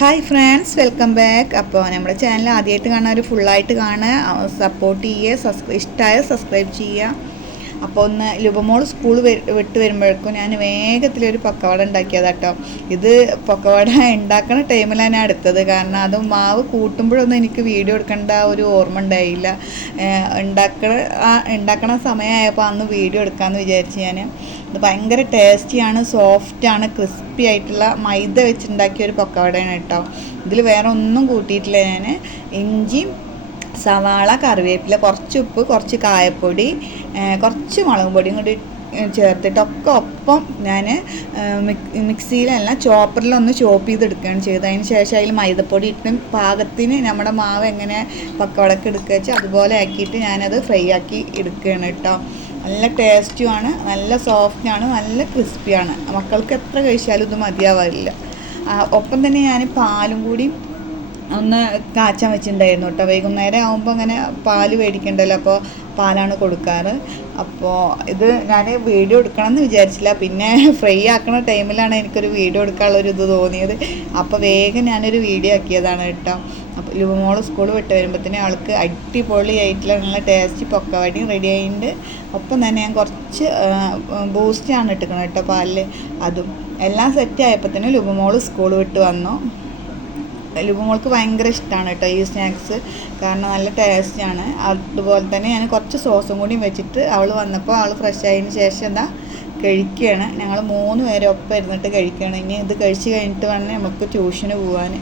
Hi friends, welcome back. അപ്പോൾ നമ്മുടെ channel ആദ്യമായിട്ട് കാണാൻ ഒരു ഫുള്ളായിട്ട് കാണുക, സപ്പോർട്ട് ചെയ്യുക, ഇഷ്ടമായ സബ്സ്ക്രൈബ് ചെയ്യുക. അപ്പോൾ ഒന്ന് ലുബമോൾ സ്കൂൾ വിട്ട് വരുമ്പോഴേക്കും ഞാൻ വേഗത്തിലൊരു പക്കവട ഉണ്ടാക്കിയത് കേട്ടോ. ഇത് പക്കവട ഉണ്ടാക്കുന്ന ടൈമിലാണ് ഞാൻ എടുത്തത്, കാരണം അത് മാവ് കൂട്ടുമ്പോഴൊന്നും എനിക്ക് വീഡിയോ എടുക്കേണ്ട ഒരു ഓർമ്മ ഉണ്ടായില്ല. ഉണ്ടാക്കണ സമയമായപ്പോൾ അന്ന് വീഡിയോ എടുക്കാമെന്ന് വിചാരിച്ച് ഞാൻ. ഇത് ഭയങ്കര ടേസ്റ്റിയാണ്, സോഫ്റ്റാണ്, ക്രിസ്പി ആയിട്ടുള്ള മൈദ വെച്ചുണ്ടാക്കിയ ഒരു പക്കവടയാണ് കേട്ടോ. ഇതിൽ വേറെ ഒന്നും കൂട്ടിയിട്ടില്ല ഞാൻ. ഇഞ്ചിയും സവാള, കറിവേപ്പില, കുറച്ച് ഉപ്പ്, കുറച്ച് കായപ്പൊടി, കുറച്ച് മുളക് പൊടിയും കൂടി ചേർത്തിട്ടൊക്കെ ഒപ്പം ഞാൻ മിക്സിയിലല്ല ചോപ്പറിലൊന്ന് ചോപ്പ് ചെയ്തെടുക്കുകയാണ് ചെയ്തത്. അതിന് ശേഷം അതിൽ മൈദപ്പൊടി ഇട്ട് പാകത്തിന് നമ്മുടെ മാവ് എങ്ങനെ പക്കവടക്ക് എടുക്കുക വെച്ചാൽ അതുപോലെ ആക്കിയിട്ട് ഞാനത് ഫ്രൈ ആക്കി എടുക്കുകയാണ് കേട്ടോ. നല്ല ടേസ്റ്റുമാണ്, നല്ല സോഫ്റ്റാണ്, നല്ല ക്രിസ്പിയാണ്. മക്കൾക്ക് എത്ര കഴിച്ചാലും ഇത് മതിയാവില്ല. ഒപ്പം തന്നെ ഞാൻ പാലും കൂടി ഒന്ന് കാച്ചാൻ വെച്ചിട്ടുണ്ടായിരുന്നു കേട്ടോ. വൈകുന്നേരം ആകുമ്പോൾ അങ്ങനെ പാല് മേടിക്കണ്ടല്ലോ, അപ്പോൾ പാലാണ് കൊടുക്കാറ്. അപ്പോൾ ഇത് ഞാൻ വീഡിയോ എടുക്കണമെന്ന് വിചാരിച്ചില്ല, പിന്നെ ഫ്രൈ ആക്കുന്ന ടൈമിലാണ് എനിക്കൊരു വീഡിയോ എടുക്കാനുള്ളൊരു ഇത് തോന്നിയത്. അപ്പോൾ വേഗം ഞാനൊരു വീഡിയോ ആക്കിയതാണ് കേട്ടോ. അപ്പോൾ ലുബമോൾ സ്കൂൾ വിട്ട് വരുമ്പോഴത്തേനും ആൾക്ക് അടിപൊളിയായിട്ടുള്ള നല്ല ടേസ്റ്റി പൊക്കവടയും റെഡി ആയിട്ടുണ്ട്. ഒപ്പം തന്നെ ഞാൻ കുറച്ച് ബൂസ്റ്റാണ് ഇട്ടിക്കണം കേട്ടോ, പാലിൽ. അതും എല്ലാം സെറ്റ് ആയപ്പോഴത്തേനും ലുബമോൾ സ്കൂൾ വിട്ട് വന്നു. ലുബമോൾക്ക് ഭയങ്കര ഇഷ്ടമാണ് കേട്ടോ ഈ സ്നാക്സ്, കാരണം നല്ല ടേസ്റ്റാണ്. അതുപോലെ തന്നെ ഞാൻ കുറച്ച് സോസും കൂടി വെച്ചിട്ട് അവൾ വന്നപ്പോൾ അവൾ ഫ്രഷ് ആയതിന് ശേഷം എന്താ കഴിക്കുകയാണ്. ഞങ്ങൾ 3 പേരും ഒപ്പം ഇരുന്നിട്ട് കഴിക്കുകയാണ്. ഇനി ഇത് കഴിച്ച് കഴിഞ്ഞിട്ട് വേണം നമുക്ക് ട്യൂഷന് പോകാൻ.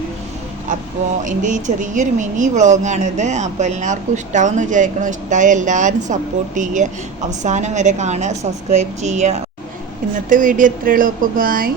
അപ്പോൾ എൻ്റെ ഈ ചെറിയൊരു മിനി വ്ളോഗാണിത്. അപ്പോൾ എല്ലാവർക്കും ഇഷ്ടമാവുമെന്ന് വിചാരിക്കണം. ഇഷ്ടമായ എല്ലാവരും സപ്പോർട്ട് ചെയ്യുക, അവസാനം വരെ കാണുക, സബ്സ്ക്രൈബ് ചെയ്യുക. ഇന്നത്തെ വീഡിയോ എത്രയുള്ളൂ. അപ്പോൾ ബൈ.